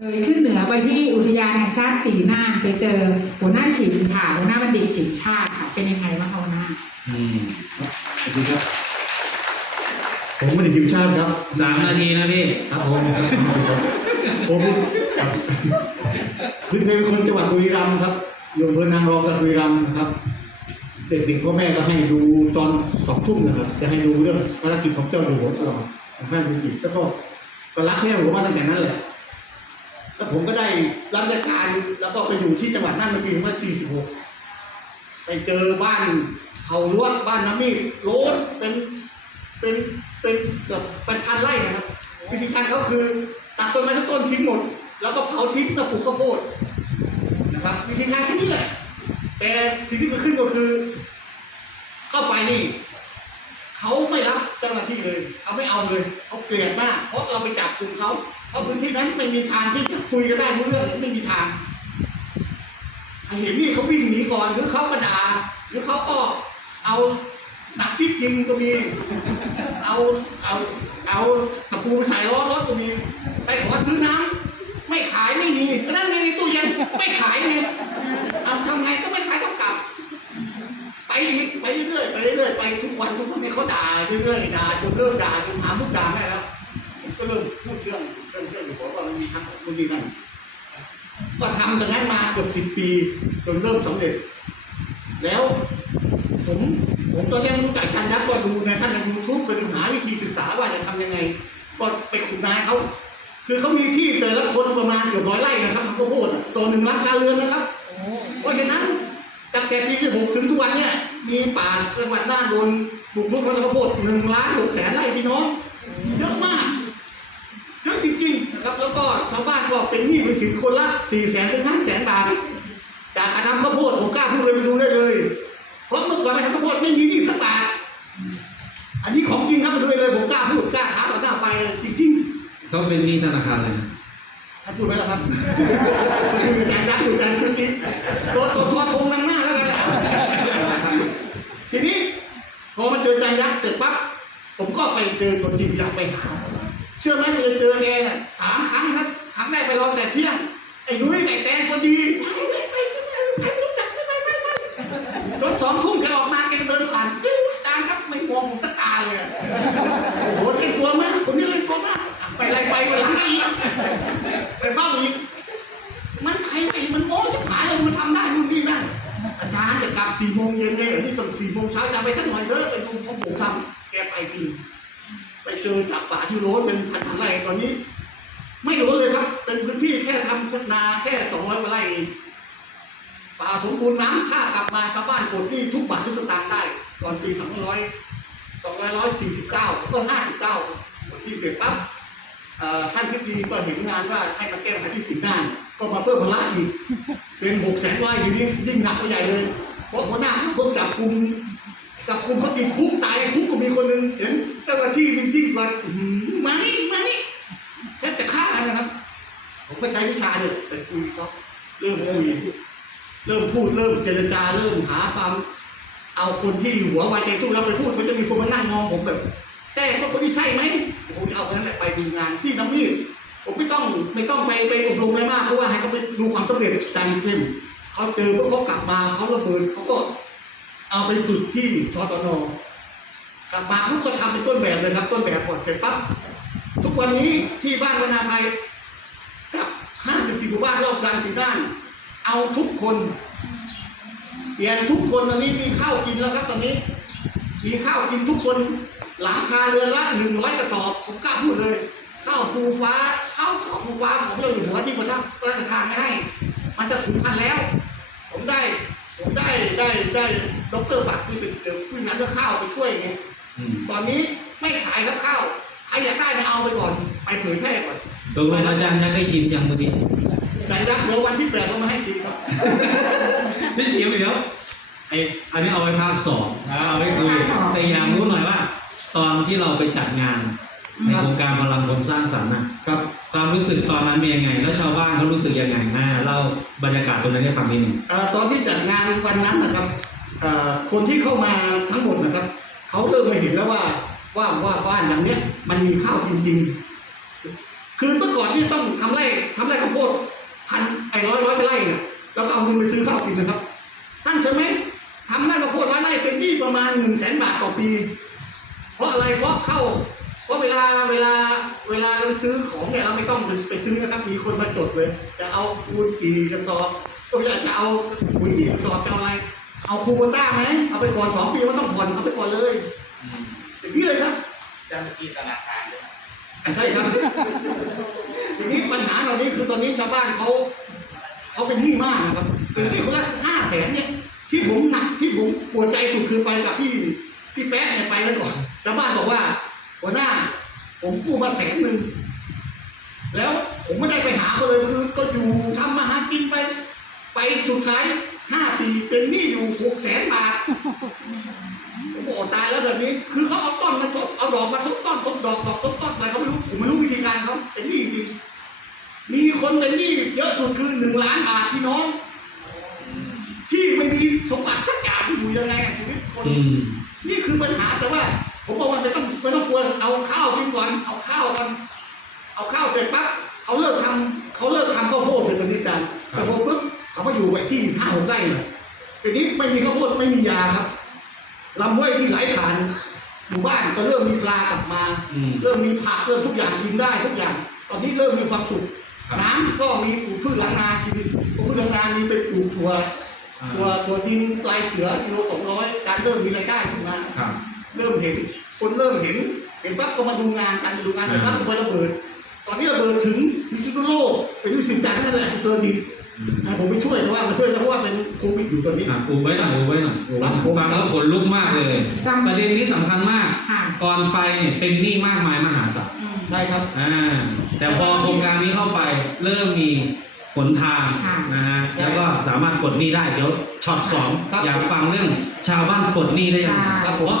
เลยขึ้นเหนือไปที่อุทยานแห่งชาติสีหน้านไปเจอหัวหน้าฉิมค่ะหัวหน้าบัณฑิตฉิมชาติค่ะเป็นยังไงบ้างคะหัวหน้าอืมสวัสดีครับ ผมไม่ได้ทีมชาติครับสามนาทีนะพี่ครับผมครับผมครับพื้นเพเป็นคนจังหวัดบุรีรัมย์ครับอยู่อำเภอนางรองจังหวัดบุรีรัมย์ครับ เด็กๆพ่อแม่ก็ให้ดูตอนสองทุ่มนะครับจะให้ดูเรื่องภารกิจของเจ้าอยู่หัวตลอดให้ดูจิตแล้วก็ก็รักแม่หัวมาตั้งแต่นั้นแหละ แล้วผมก็ได้รับราชการแล้วก็ไปอยู่ที่จังหวัดน่านในปี1946 ไปเจอบ้านเขาลวดบ้านน้ำมีดโรดเป็นเป็นเป็นเกือบเป็นพันไร่นะครับ วิธีการเขาคือตัดต้นไม้ทุกต้นทิ้งหมด แล้วก็เผาทิ้งแล้วปลูกข้าวโพดนะครับ วิธีการแค่นี้แหละแต่สิ่งที่เกิดขึ้นก็คือ เข้าไปนี่เขาไม่รับเจ้าหน้า ที่เลยเขาไม่เอาเลยเขาเกลียดมาก เพราะเราไปจับกลุ่มเขาเพราะพื้นที่นั้นไม่มีทางที่จะคุยกันได้รู้เรื่องไม่มีทางเห็นนี่เขาวิ่งหนีก่อนหรือเขากระดาหรือเขาก็เอาดักพิกยิงก็มี เอาเอาเอาตะปูไปใส่ล้อรถก็มี ไปขอซื้อน้ำไม่ขายไม่มีเพราะนั้นในตู้เย็นไม่ขายไงเอาทำไงก็ไม่ขายก็กลับ ไปอีกไป เรื่อยๆไปเรื่อยๆไปทุกวันทุกวันนี้เขาด่าเรื่อยๆด่าจนเลิกด่าจนหามุกด่าไม่ได้แล้วผมก็เริ่มพูดเรื่องเรื่องเรื่องอยู่ผมว่ามันมีทั้งมันมีนั่นก็ทำอย่างนั้นมาเกือบสิบปีจนเริ่มสำเร็จ แล้วผมผมตอนแรกไม่รู้จักกันยักษ์ก็ดูในท่านในยูทูบไปดูหาวิธีศึกษาว่าจะทำยังไง ก็ไปขุดนายเขาคือเขามีที่แต่ละคนประมาณเกือบร้อยไร่นะครับทำข้าวโพดตัวหนึ่งล้านคาเรือนนะครับเพราะฉะนั้นตั้งแต่ปีที่หกถึงทุกวันเนี่ย มีป่าจังหวัดน่านโดนบุกรุกแล้วข้าวโพดหนึ่งล้านหกแสนไร่พี่น้องเยอะมากเยอะจริงๆนะครับ แล้วก็ชาวบ้านก็เป็นหนี้เป็นสินคนละสี่แสนถึงห้าแสนบาทจากการทำข้าวโพดผมกล้าพูดเลยไปดูได้เลยเพราะเมื่อก่อนไปทำข้าวโพดไม่มีหนี้สักบาทอันนี้ของจริงครับไปดูได้เลยผมกล้าพูดกล้าท้าต่อหน้าไฟเลยจริงต้องเป็นหนี้ธนาคารเลยนะๆท่านพูดไหมล่ะครับก็คือการยัดอยู่การชุดนี้ตัวตัวทอทงนางหน้าแล้วกันนะครับ ทีนี้พอมาเจอการยักษ์เสร็จปั๊บผมก็ไปเจอตัวจริงอยากไปหา เชื่อไหมเลยเจอแกเนี่ยสามครั้งครับครั้งแรกไปรอแต่เที่ยงไอ้นุ้ยไก่แตงพอดี ไปจริงไปเจอจากป่าที่โรนเป็นพันไร่ตอนนี้ ไม่โรนเลยครับ เป็นพื้นที่แค่ทำชนาแค่สองร้อยไร่เองป่าสมบูรณ์น้ำค่ากลับมาชาวบ้านกดหนี้ทุกบาททุกสตางค์ได้ ตอนปีสองร้อยสองร้อยร้อยสี่สิบเก้าก็ห้าสิบเก้ากดหนี้เสร็จปั๊บท่านทิบดีก็เห็นงานว่าให้มาแก้ปัญหาที่สินน่าน ก็มาเพิ่มพละอีกเป็นหกแสนไร่ทีนี้ยิ่งหนักไปใหญ่เลย เพราะหัวหน้าเขาเพิ่งจับกลุ่ม กับกลุ่มเขาติดคุกตายในคุกก็มีคนหนึ่งเห็นเจ้าหน้าที่จริงๆว่าอื้อหือมานี่มานี่แทบจะฆ่ากันนะครับ ผมก็ใช้วิชาเนี่ยไปคุยเขาเริ่มคุยเริ่มพูดเริ่มเจรจาเริ่มหาความเอาคนที่หัวไวใจสู้แล้วไปพูดเขาจะมีคนมานั่งมองผมแบบ แต่ว่าคนที่ใช่ไหมผมจะเอาคนนั้นแหละไปดูงานที่น้ำมีดผมไม่ต้องไม่ต้องไปไปอบรมอะไรมากเพราะว่าให้เขาไปดูความสำเร็จจังเข้มเขาเจอพวกเขากลับมาเขาระเบิดเขาก็ เอาไปฝึกที่สตนกลับมาทุกก็ทำเป็นต้นแบบเลยครับ ต้นแบบก่อนเสร็จปั๊บทุกวันนี้ที่บ้านวนาภัยกับห้าสิบสี่หมู่บ้านรอบกลางสีด้าน เอาทุกคนเปลี่ยนทุกคนตอนนี้มีข้าวกินแล้วครับตอนนี้ มีข้าวกินทุกคนหลังคาเรือนละหนึ่งร้อยกระสอบผมกล้าพูดเลยข้าวภูฟ้าข้าวข้าวภูฟ้าของเราอยู่หัวที่มันรับประทานให้ มันจะสูญพันธุ์แล้ว ผมได้ผมได้ได้ได้ ด็อกเตอร์บัตรที่เป็นเดี๋ยวผู้นั้นก็ข้าวไปช่วยไงอืมตอนนี้ไม่ขายครับข้าวใครอยากได้เนี่ยเอาไปก่อน ไปเผยแพร่ก่อนตกลงอาจารย์ยังได้ชิมยังเมื่อกี้แต่ยักษ์เดี๋ยววันที่แปดเรามาให้กินครับไม่ชิมเดี๋ยวไออันนี้เอาไว้ภาคสองนะเอาไว้คุยแต่อยากรู้หน่อยว่า ตอนที่เราไปจัดงานในโครงการพลังคนสร้างสรรค์นะครับความรู้สึกตอนนั้นเป็นยังไง แล้วชาวบ้านเขารู้สึกยังไงอ่าเล่าบรรยากาศตรงนั้นให้ฟังนิดหนึ่งเอ่อตอนที่จัดงานวันนั้นนะครับเอ่อ คนที่เข้ามาทั้งหมดนะครับ เขาเริ่มมาเห็นแล้วว่าว่าว่าบ้านหลังเนี้ยมันมีข้าวจริงๆคือเมื่อก่อนที่ต้องทำไร่ทำไร่ข้าวโพดพันไอ้ร้อยร้อยไร่เนี่ยแล้วก็เอาเงินไปซื้อข้าวกินนะครับท่านใช่ไหมทำไร่ข้าวโพดร้อยไร่เป็นหนี้ประมาณหนึ่งแสนบาทต่อปี เพราะอะไรเพราะเข้าเพราะเวลาเวลาเวลาเราซื้อของเนี่ยเราไม่ต้องไปซื้อนะครับ มีคนมาจดเลย จะเอาคูณกี่กระสอบก็ไม่ใช่จะเอาคูณกี่กระสอบจะเอาอะไร เอาคูโบต้าไหมเอาไปก่อนสองปีมันต้องผ่อนเอาไปก่อนเลยอย่างนี้เลยครับเจ้าหน้าที่ธนาคารด้วยใช่ครับ ทีนี้ปัญหาตอนนี้คือตอนนี้ชาวบ้านเขาเขาเป็นหนี้มากนะครับเป็นหนี้คนละห้าแสนเนี่ย ที่ผมหนักที่ผมปวดใจสุดคือไปกับพี่พี่แป๊ะเนี่ยไปแล้วก่อนชาวบ้านบอกว่าหัวหน้า ผมกู้มาแสนหนึ่งแล้วผมไม่ได้ไปหาเขาเลยคือก็อยู่ทำมาหากินไป ไปสุดท้าย ห้าปีเป็นหนี้อยู่หกแสนบาทผมบอกตายแล้วแบบนี้ คือเขาเอาต้นมาทบเอาดอกมาทบต้นทบดอกดอกทบต้นอะไรเขาไม่รู้ผมไม่รู้วิธีการเขาเป็นหนี้จริงๆมีคนเป็นหนี้เยอะสุดคือหนึ่งล้านบาทพี่น้อง ที่ไม่มีสมบัติสักอย่างอยู่ยังไงอะชีวิตคนอืมนี่คือปัญหาแต่ว่า ผมบอกว่าไม่ต้องไม่ต้องกลัวเอาข้าวกินก่อนเอาข้าวกันเอาข้าวเสร็จปั๊บเขาเลิกทำเขาเลิกทำข้าวโพดเลยตอนนี้อาจารย์แต่พอปุ๊บ เขามาอยู่ไอ้ที่ห้าหกไร่เลยทีนี้ไม่มีข้าวโพดไม่มียาครับลำห้วยที่ไหลผ่านหมู่บ้านก็เริ่มมีปลากลับมา อืม เริ่มมีผักเริ่มทุกอย่างกินได้ทุกอย่าง ตอนนี้เริ่มมีความสุข ครับ น้ำก็มีปลูกพืชหลังนากินปลูกพืชหลังนามีไปปลูกถั่วอ่าถั่วถั่วดินลายเสือกิโลสองร้อยการเริ่มมีรายได้ขึ้นมา ครับ เริ่มเห็น คนเริ่มเห็น เห็นปั๊บก็มาดูงานกันดูงานเสร็จปั๊บก็ไประเบิด ตอนนี้ระเบิดถึงพิษณุโลกเป็นวิสิตการนั่นแหละเกินดินอืม นะผมไม่ช่วยแต่ว่ามาช่วยนะเพราะว่าเป็นโควิดอยู่ตอนนี้ อะปูไว้หน่อยปูไว้หน่อยปูไว้หน่อยครับผมฟังแล้วขนลุกมากเลย จำ ประเด็นนี้สำคัญมาก ค่ะก่อนไปเนี่ยเป็นหนี้มากมายมหาศาลอืม ได้ครับ อ่าแต่พอโครงการนี้เข้าไปเริ่มมีหนทางค่ะ นะฮะแล้วก็สามารถปลดหนี้ได้เดี๋ยวช็อตสองครับ อยากฟังเรื่องชาวบ้านปลดหนี้ได้ยังไงค่ะครับผเพมราะ